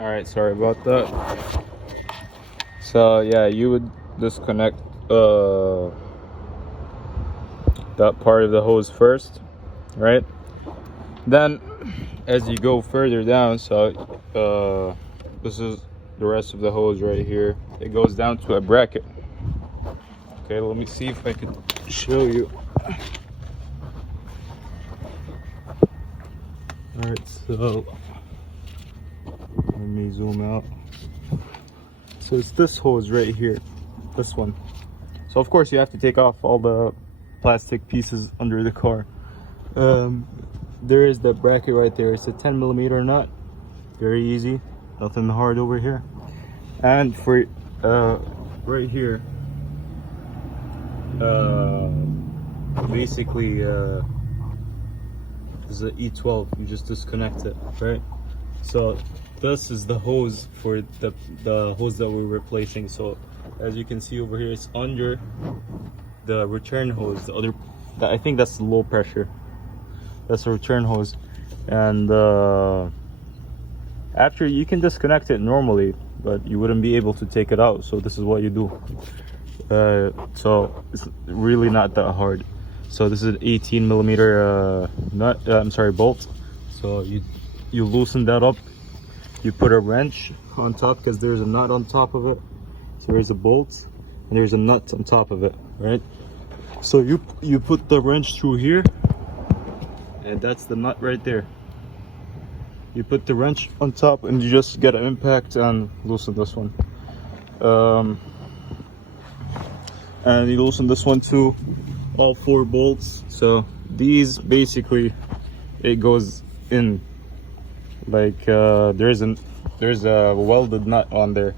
All right, sorry about that. So yeah, you would disconnect that part of the hose first, right? Then as you go further down, this is the rest of the hose right here. It goes down to a bracket. Okay, let me see if I can show you. All right, so let me zoom out. So it's this hose right here, this one. So of course you have to take off all the plastic pieces under the car. There is the bracket right there. It's a 10mm nut, very easy, nothing hard over here. And for right here, basically this is an E12. You just disconnect it, right? So this is the hose for the hose that we're replacing. So as you can see over here, it's under the return hose. The other, I think that's the low pressure. That's a return hose. And after, you can disconnect it normally, but you wouldn't be able to take it out. So this is what you do. So it's really not that hard. So this is an 18mm nut. I'm sorry, bolt. So you loosen that up. You put a wrench on top because there's a nut on top of it. So there's a bolt and there's a nut on top of it, right? So you put the wrench through here, and that's the nut right there. You put the wrench on top and you just get an impact and loosen this one. And you loosen this one too, all 4 bolts. So these basically, it goes in like there's a welded nut on there.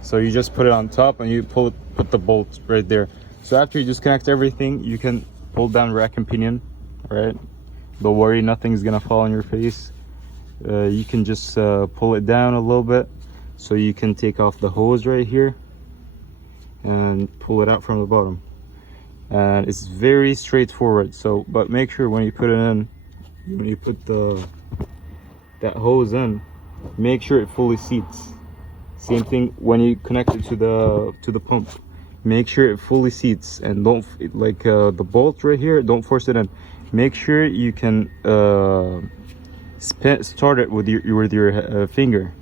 So you just put it on top and you put the bolt right there. So after you disconnect everything, you can pull down rack and pinion, right? Don't worry, nothing's gonna fall on your face. You can just pull it down a little bit, so you can take off the hose right here and pull it out from the bottom. And it's very straightforward. So, but make sure when you put it in, when you put that hose in, make sure it fully seats. Same thing when you connect it to the pump. Make sure it fully seats, and don't like the bolt right here, don't force it in. Make sure you can start it with your finger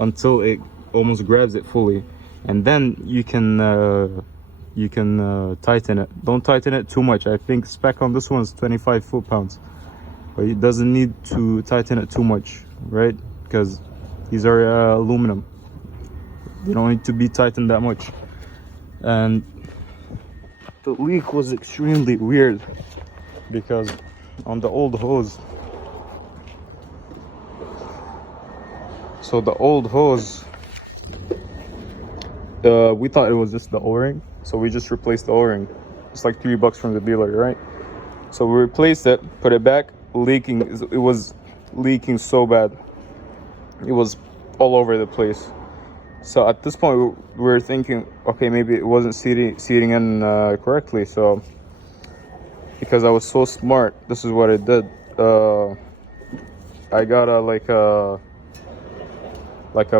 until it almost grabs it fully, and then you can tighten it. Don't tighten it too much. I think spec on this one is 25 foot-pounds, but it doesn't need to tighten it too much, right? Because these are aluminum. They don't need to be tightened that much. And the leak was extremely weird because on the old hose, so the old hose, we thought it was just the O-ring, so we just replaced the O-ring. It's like $3 from the dealer, right? So we replaced it, put it back, leaking. It was leaking so bad. It was all over the place. So at this point we were thinking, okay, maybe it wasn't seating in correctly. So because I was so smart, this is what I did. I got a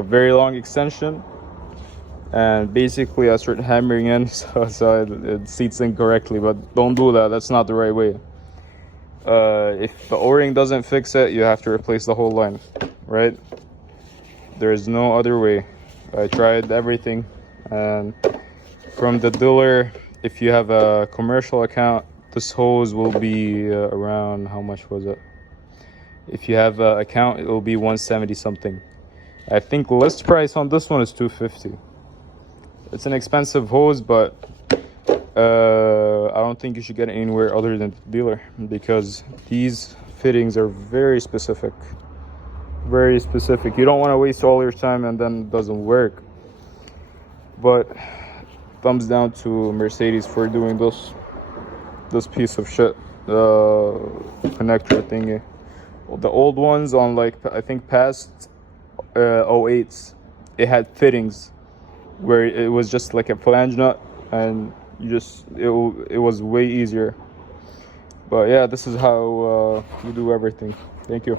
very long extension, and basically I started hammering in so it seats in correctly. But don't do that. That's not the right way. If the O-ring doesn't fix it, you have to replace the whole line, right? There is no other way. I tried everything, and from the dealer, if you have a commercial account, this hose will be around, how much was it? If you have an account, it will be 170 something. I think list price on this one is 250. It's an expensive hose, but I don't think you should get it anywhere other than the dealer, because these fittings are very specific. Very specific. You don't want to waste all your time and then it doesn't work. But thumbs down to Mercedes for doing this piece of shit connector thingy. The old ones on, like, I think past 08s, it had fittings where it was just like a flange nut, and it was way easier. But yeah, this is how you do everything. Thank you.